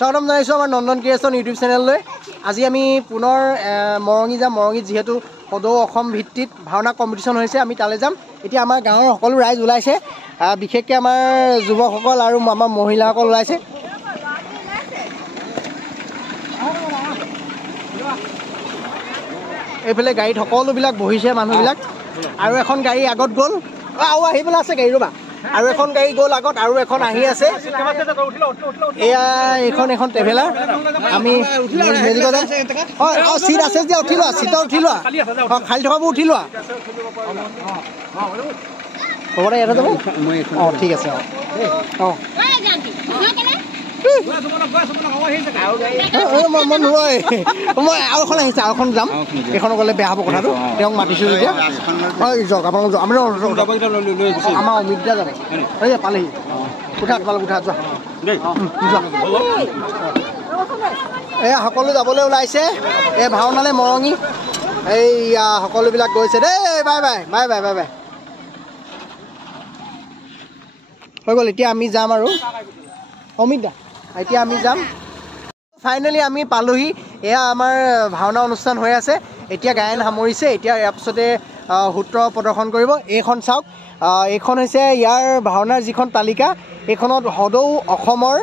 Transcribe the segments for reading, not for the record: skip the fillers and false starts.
স্বাগতম জনাইছোঁ আমাৰ নন্দন ক্ৰিয়েশ্যন ইউটিউব চেনেললৈ। আজি আমি পুনৰ মৰঙি যাম। মৰঙিত যিহেতু সদৌ অসম ভিত্তিত ভাওনা কম্পিটিশ্যন হৈছে, আমি তালৈ যাম। এতিয়া আমাৰ গাঁৱৰ সকলো ৰাইজ ওলাইছে, বিশেষকৈ আমাৰ যুৱকসকল আৰু আমাৰ মহিলাসকল ওলাইছে। এইফালে গাড়ীত সকলোবিলাক বহিছে মানুহবিলাক, আৰু এখন গাড়ী আগত গ'ল, আৰু আহিবলৈ আছে গাড়ী, ৰ'বা। আৰু এখন গাড়ী গ'ল আগত, আৰু এখন আহি আছে। এয়া এখন ট্ৰেভেলাৰ। আমি মেজিকত যাম। হয়, চিট আছে যে উঠি লোৱা, চিটত উঠি লোৱা, খালী থকাবোৰ উঠি লোৱা। হ'ব দে, ইয়াতে যাব। অঁ, ঠিক আছে। অঁ, মই নোৱাৰোঁ, মই আৰু এখন আহিছে, আৰু এখন যাম। এইখন গ'লে বেয়া হ'ব কথাটো, তেওঁক মাতিছোঁ যেতিয়া। হয়, যাওক আপোনালোক, আমাৰ অমিত দা যাব। এই পালেহি, উঠা তোমালোক, উঠা, যোৱা। এয়া সকলো যাবলৈ ওলাইছে, এই ভাওনালৈ মৰঙি। এইয়া সকলোবিলাক গৈছে দেই। Bye bye bye bye bye bye. হৈ গ'ল, এতিয়া আমি যাম। আৰু অমিত দা, এতিয়া আমি যাম। ফাইনেলি আমি পালোহি। এয়া আমাৰ ভাওনা অনুষ্ঠান হৈ আছে, এতিয়া গায়ন সামৰিছে। এতিয়া ইয়াৰ পিছতে সূত্ৰ প্ৰদৰ্শন কৰিব। এইখন চাওক, এইখন হৈছে ইয়াৰ ভাওনাৰ যিখন তালিকা। এইখনত সদৌ অসমৰ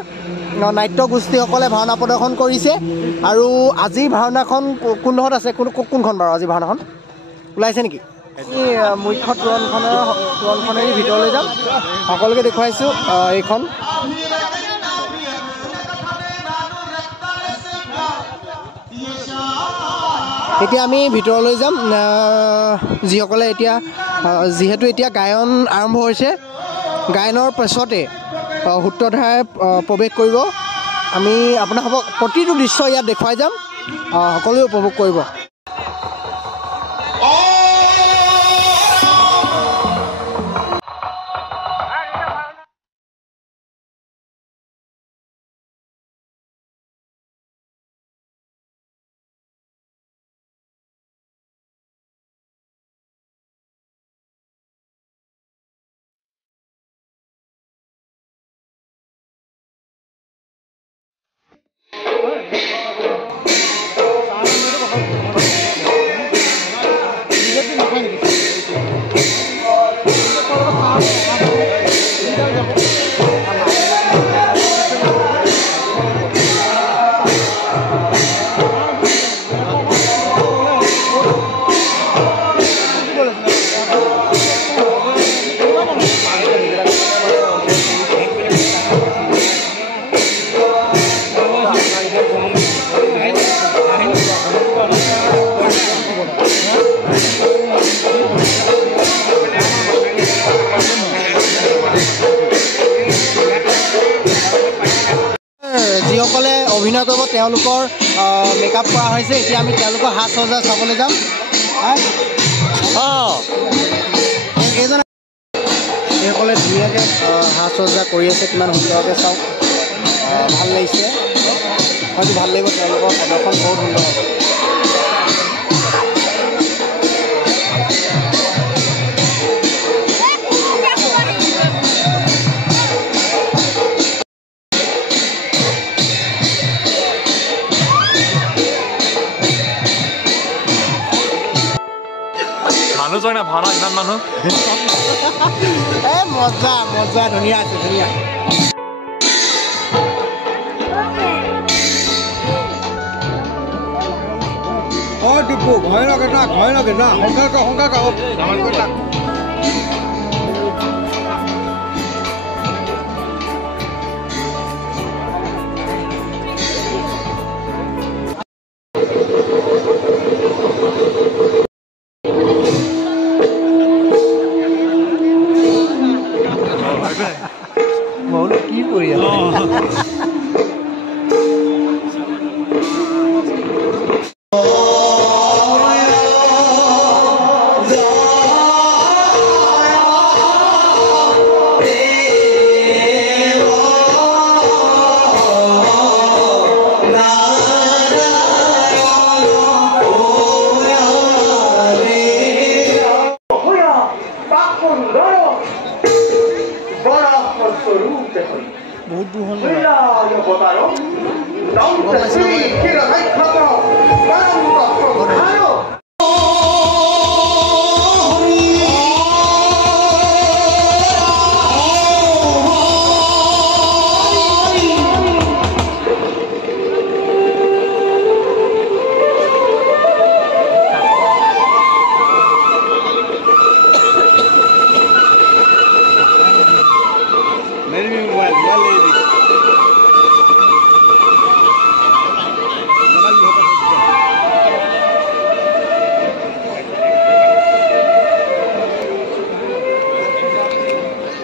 নাট্যগোষ্ঠীসকলে ভাওনা প্ৰদৰ্শন কৰিছে। আৰু আজিৰ ভাওনাখন কোনডোখৰত আছে, কোনখন বাৰু আজি ভাওনাখন ওলাইছে নেকি? মুখ্য তোৰণখনেৰে ভিতৰলৈ যাম, সকলোকে দেখুৱাইছোঁ। এইখন এতিয়া আমি ভিতৰলৈ যাম। যিসকলে যিহেতু এতিয়া গায়ন আৰম্ভ হৈছে, গায়নৰ পাছতে সূত্ৰধাৰে প্ৰৱেশ কৰিব। আমি আপোনালোকক প্ৰতিটো দৃশ্য ইয়াত দেখুৱাই যাম, সকলোৱে উপভোগ কৰিব। যিসকলে অভিনয় কৰিব তেওঁলোকৰ মেকআপ কৰা হৈছে। এতিয়া আমি তেওঁলোকৰ সাজ সজ্জা চাবলৈ যাম। এইসকলে ধুনীয়াকৈ সাজ সজ্জা কৰি আছে, কিমান সুন্দৰকৈ চাওক, ভাল লাগিছে। হয়তো ভাল লাগিব, তেওঁলোকৰ প্ৰদৰ্শন বহুত সুন্দৰ হ'ব। মানুহ জয় না ভাওনা, ইমান মানুহ। মজা মজা, ধুনীয়া আছে, ধুনীয়া। ডিপু ভয় লাগে না, ভয় লাগে না, সংখ্যা কাহ কি কৰি আছে। বহুত দূৰ হ'ল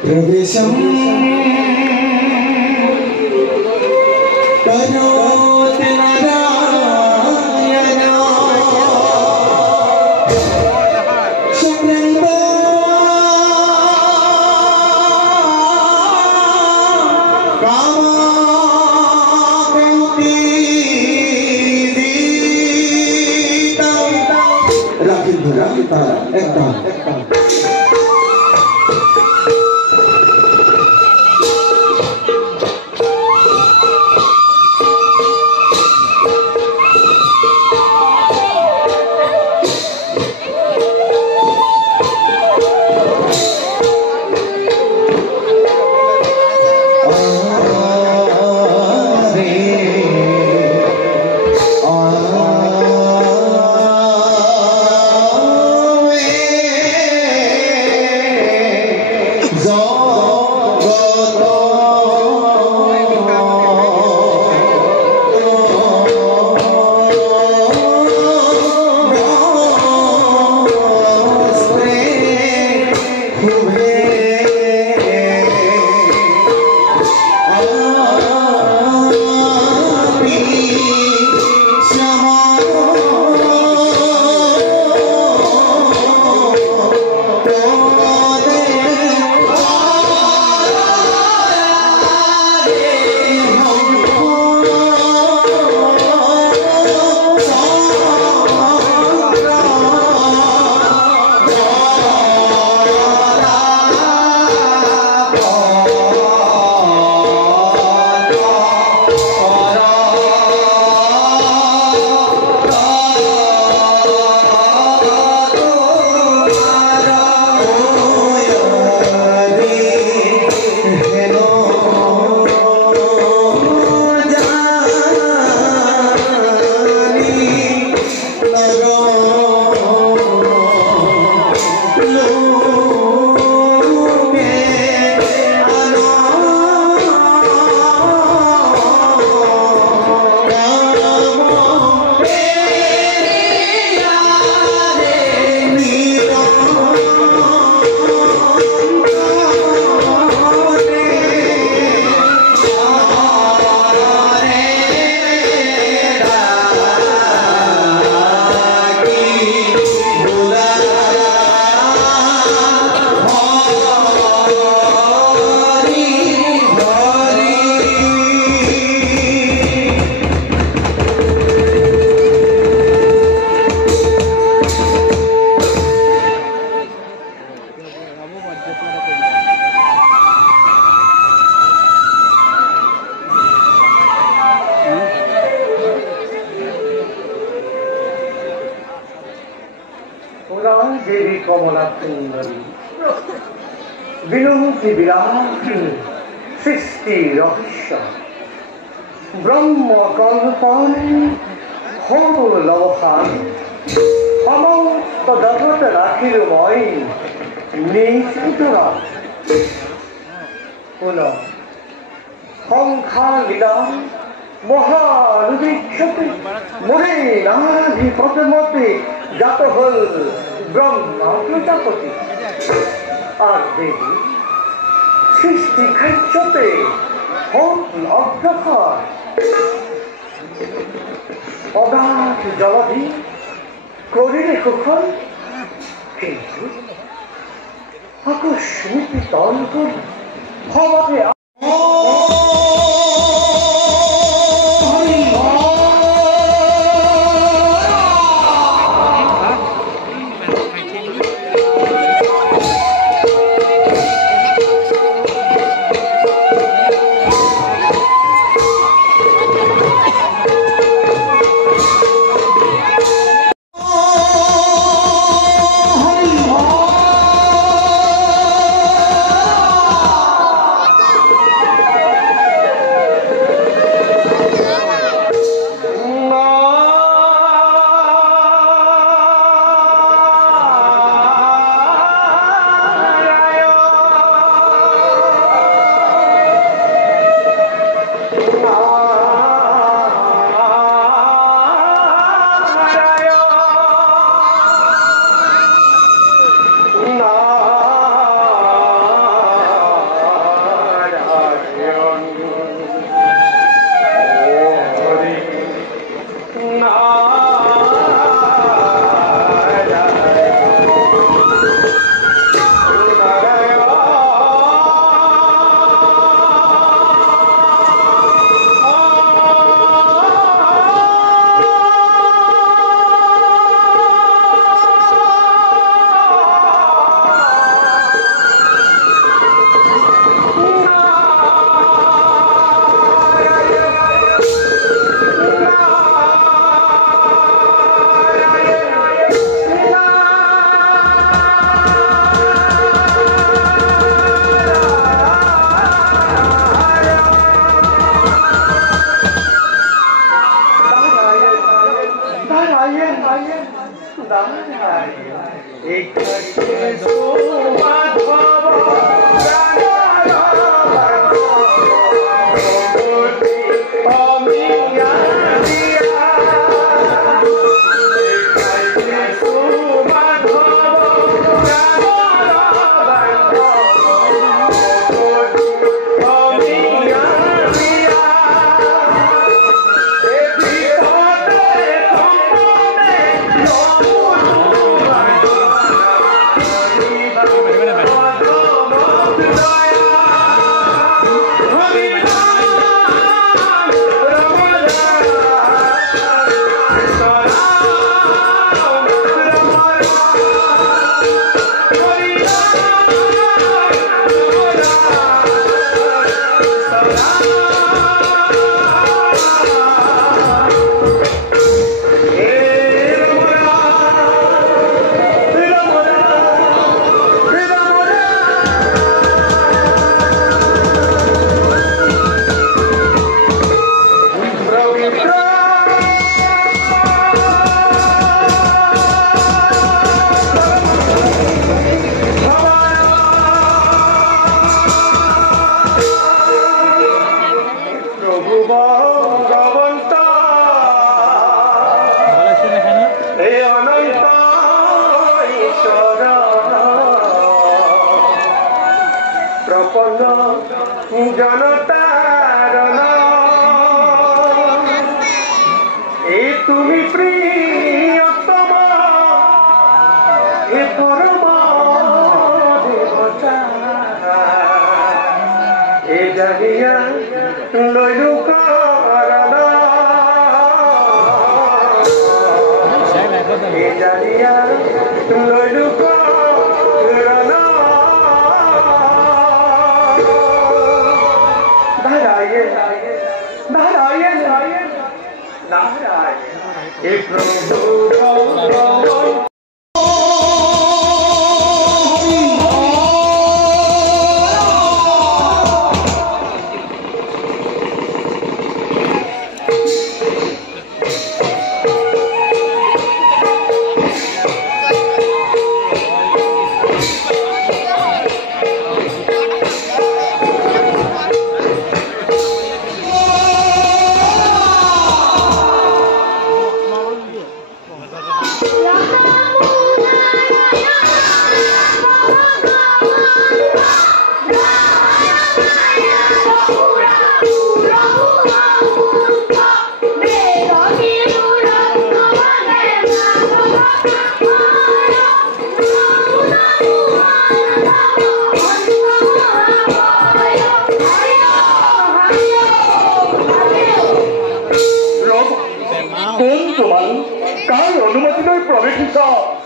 प्रवेशं करोति नारायण शरणं कामाकृति दीतं राखी तारा एकदम देवी कमला सुंदरी विनोदी विराट सृष्टि रहस्य ब्रह्म कल्पन लवहान समस्त जगत राखिल मैं निश्चितरा पुनः संखार लीला महानुदीक्षते मुरे नाधिपतमते जात हल ब्रह्मा प्रजापति और देवी सृष्टि क्षेत्रते हल अग्रहार अगाध जलधि करिले कुखल किन्तु আকস্মিক তন্ত্র ভবতে প্রপন্ন জনতার এই তুমি প্রিয়তম এ পরম দেবতা এ জানিয়া লইলু করণ এ জানিয়া লইলু করণ নারায়ণ নারায়ণ নারায়ণ এ প্রভু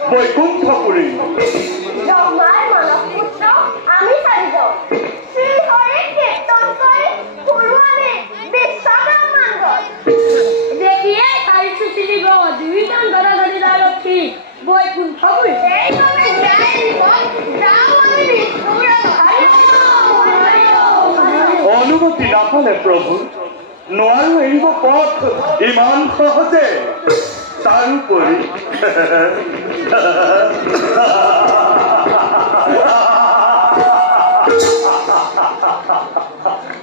বৈকুণ্ঠপুরী ব্রহ্মার মানবপুত্র আমি চারিজন শ্রী হরি কীর্তন করে পূর্বনে বিশ্বব্রহ্মাণ্ড দেখিয়ে তাই সুশ্রী গ্রহ দুইজন ধরাধরি লক্ষ্মী বৈকুণ্ঠপুরী এইভাবে ন্যায় জীবন যাও আমি বিষ্ণুর অনুমতি না পালে প্রভু নোৱাৰো এৰিব পথ ইমান সহজে তাৰোপৰি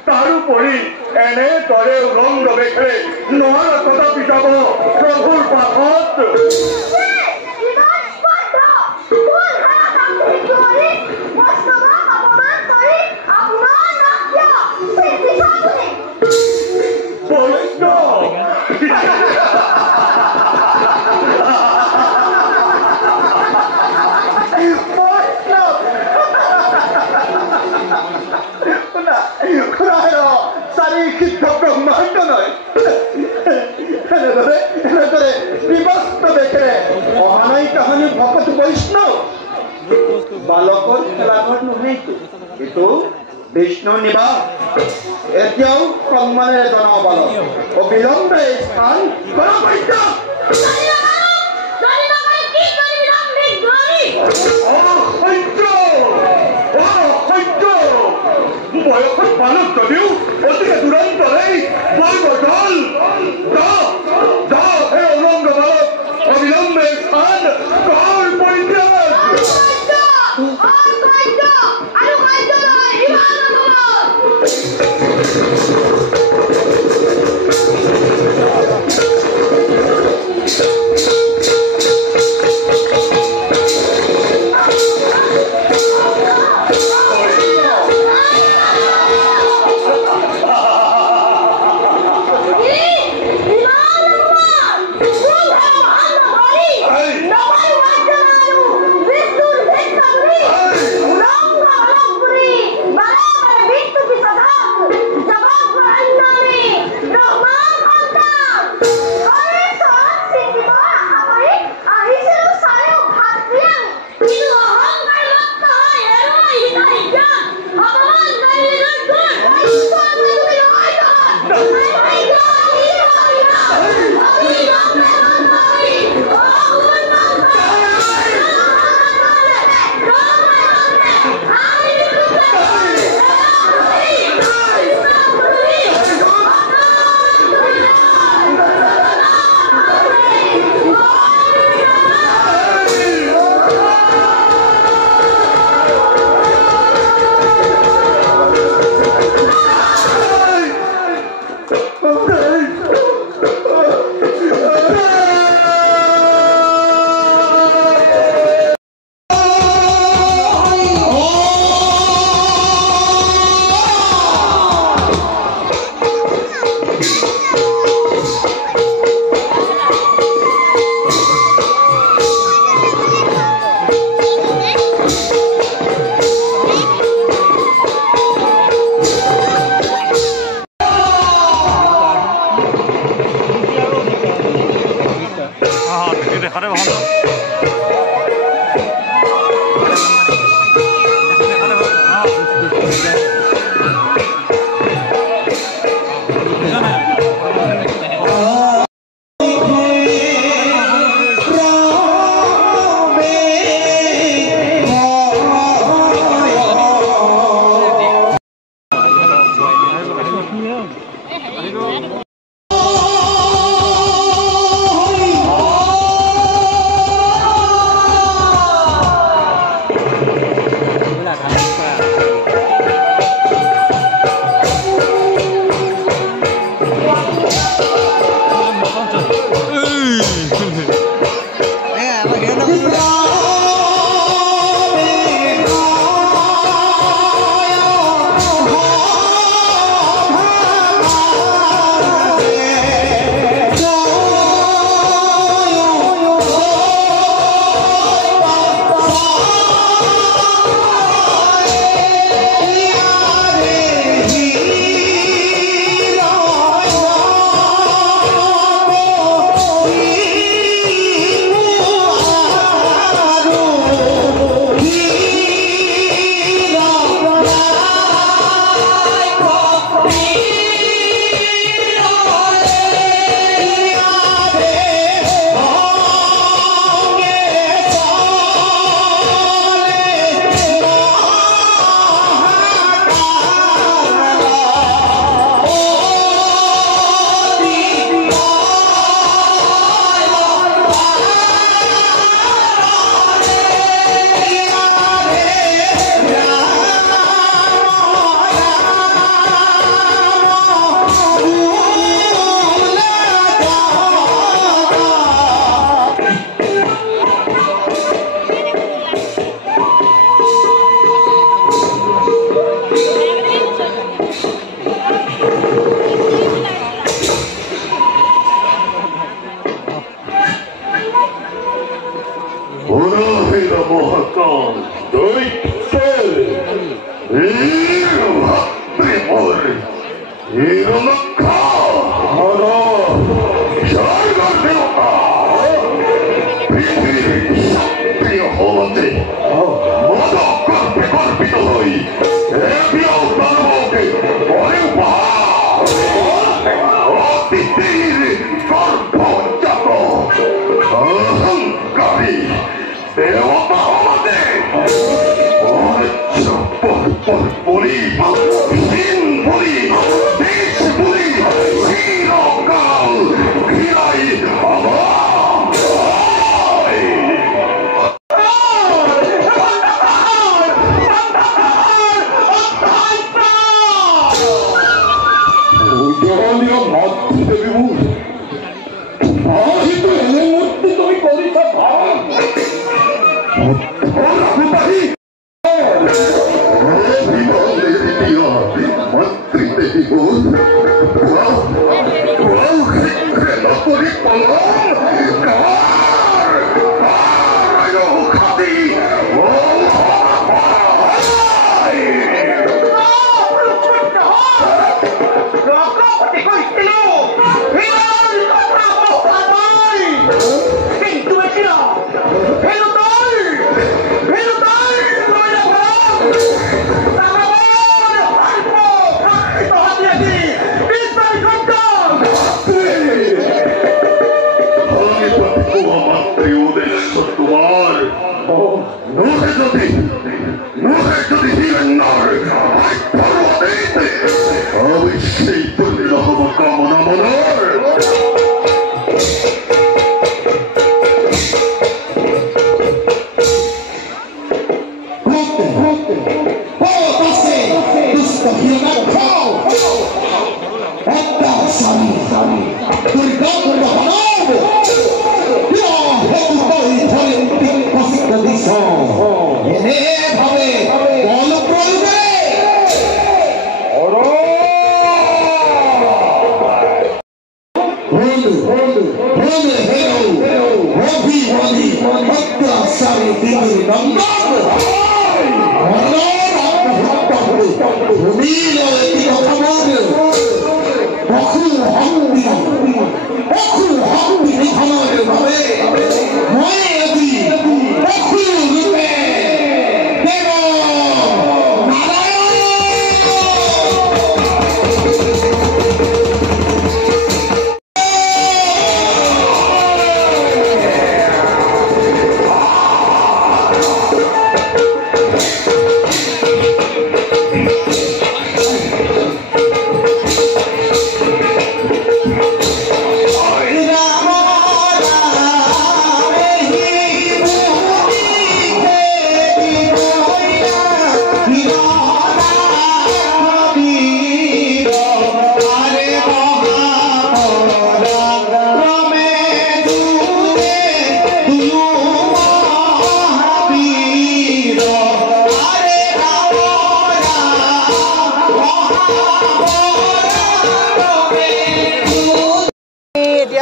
তাৰোপৰি এনেদৰে উলংগ বেশেৰে নোৱাৰা কদাপি যাব প্ৰভুৰ পাঠত ব্ৰহ্মাণ্ড নয় এনেদৰে বিবস্ত দেখে অহানাই কাহানি ভকত বৈষ্ণৱ বালকৰ খেলাঘৰ নহয়তো এইটো বিষ্ণু নিবাস এতিয়াও সন্মানেৰে জনাব বালক অবিলম্বে স্থান বয়সত বালক যদিও অতিকে দুৰন্তৰেই বল বদল হে অলংগ বালক অবিলম্বে স্থান কৰ পৰিত্যাগ জবাব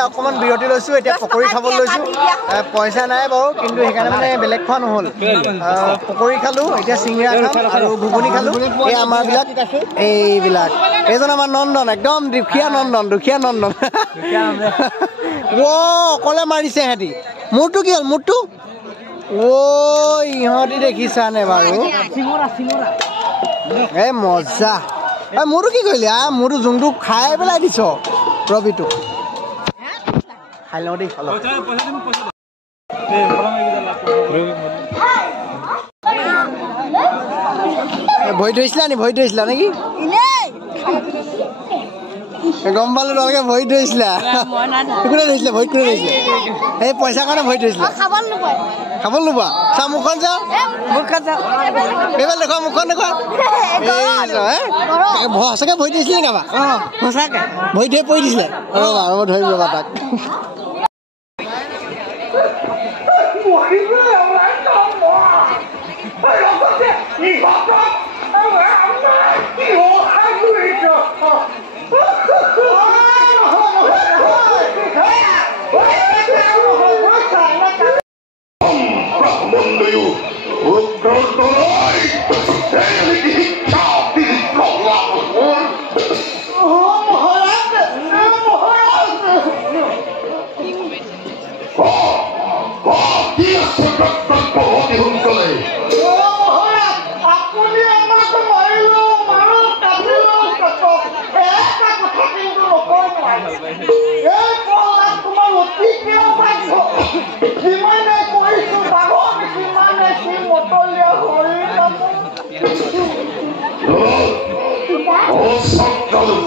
অকমান বিৰতি লৈছো এতিয়া পকৰি খাব লৈছো পইচা নাই বাৰু কিন্তু সেইকাৰণে মানে বেলেগ খোৱা নহ'ল পকৰি খালো এতিয়া চিংৰা খাম আৰু ঘুগুনি খালো এই আমাৰ বিলাক এইবিলাক এইজন আমাৰ নন্দন একদম দুখীয়া নন্দন অকলে মাৰিছে সিহঁতি মোৰটো কি হ'ল মোৰটো ইহঁতি দেখিছানে বাৰু এই মজা মোৰটো কি কৰিলি মোৰটো যোনটো খাই পেলাই দিছ ৰবিটো খাই লওঁ দেই অলপ ভৰি ধৰিছিলা নেকি গম পালো তোমালোকে ভৰি ধৰিছিলা কোনে ধৰিছিলে ভৰিত কোনে ধৰিছিলে সেই পইচা কাৰণে ভৰি ধৰিছিলা খাব নোপোৱা চা মুখখন চাওঁ এইবাৰ দেখুৱা মুখখন দেখুৱা সঁচাকে ভৰি ধৰিছিলে কাবা সঁচাকে ভৰি ধৰি পৰি দিছিলে ৰ'বা ধৰিম ৰ'বা তাক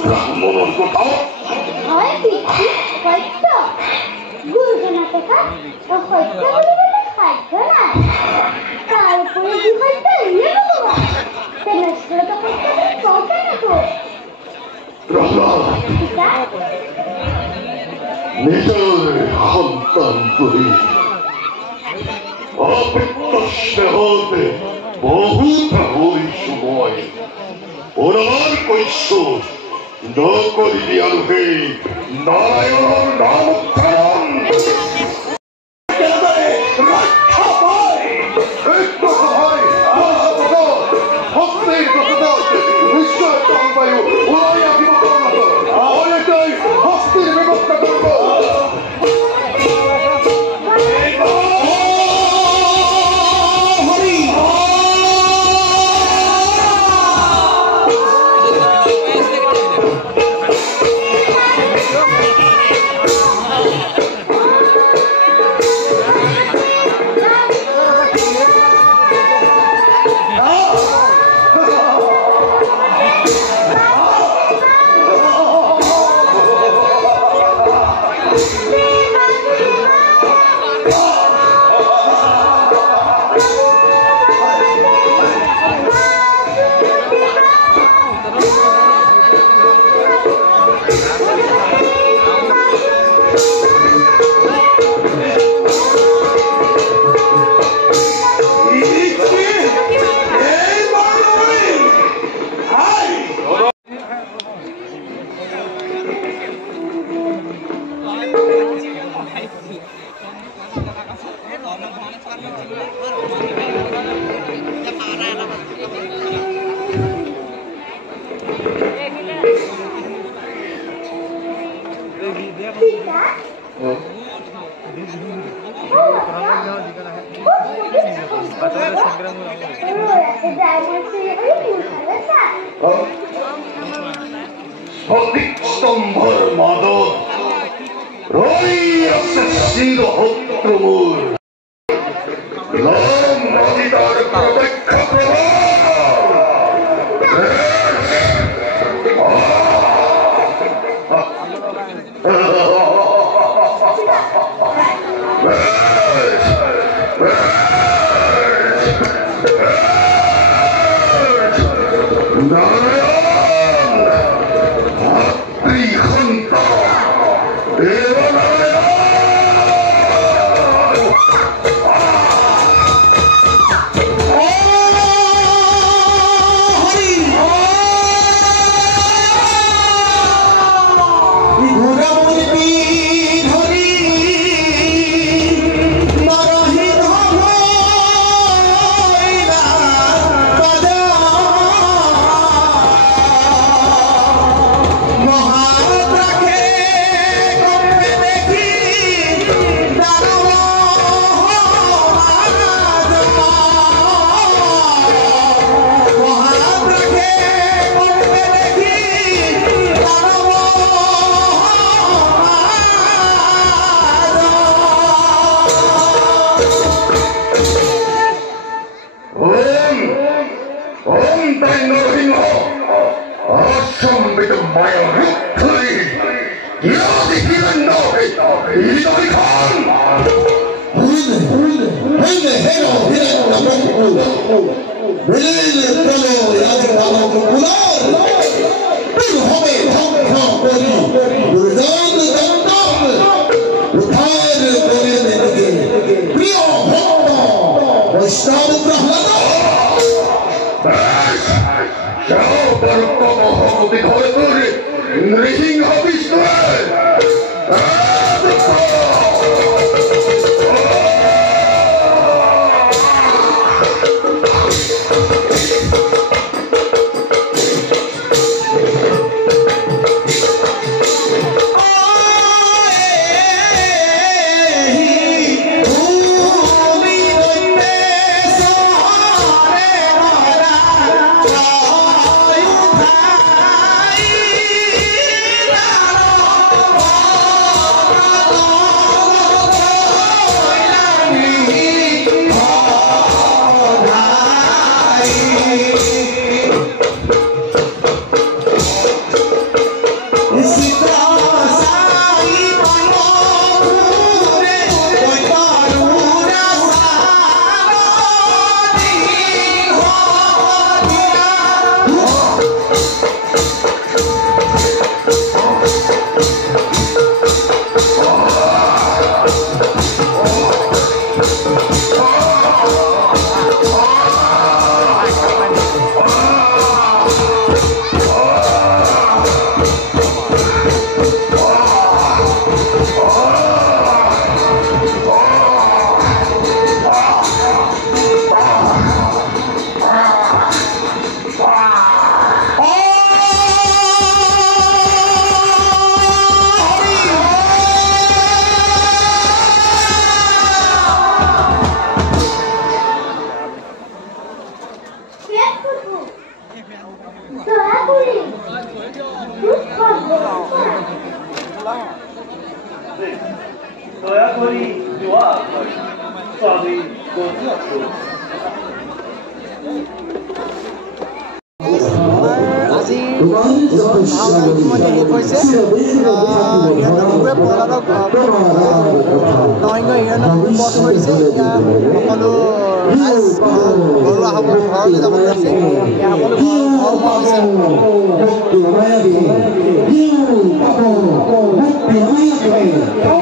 ব্ৰাহ্মণৰ কথা হয় পিতৃ সত্য গুৰুজনাৰ কথা অসত্য বুলিবলৈ সাধ্য নাই তাৰ উপৰি যি সত্য ইয়ে ভগৱান তেনেস্থলত সত্যটো কওঁতে নকয় প্ৰহ্লাদ পিতা নিজৰ সন্তান কৰি অপ্ৰত্যাশাতে বহুত হৈছো মই পুনৰ কৈছো নকৰিবি আৰু সেই নাৰায়ণৰ নাম উচ্চাৰণ কেনেদৰে ৰক্ষা পায় এইটো হয় শক্তিৰ প্ৰচেতত বিশ্বৰ প্ৰাণবায়ু ওলাই আহিব অনেকেই শক্তিৰ ব্যৱস্থা কৰিব স্তম্ভৰ মাজত ৰৈ আছে চিৰশত্ৰু মোৰ নদীতাৰ প্ৰত্যক্ষ দয়া কৰি যোৱা স্বামী আজিৰ ভাওনা ইতিমধ্যে শেষ হৈছে হিৰণ্যকশিপুৰে প্ৰহ্লাদক নৰসিংহ হিৰণ্যকশিপুৰ বধ কৰিছে এতিয়া সকলো ৰাইজ ঘৰুৱা হ'ব ঘৰলৈ যাব লৈছে এতিয়া সকলো ঘৰ পোৱা হৈছে Mutti Mayaki, Hiu Papo, Mutti Mayaki,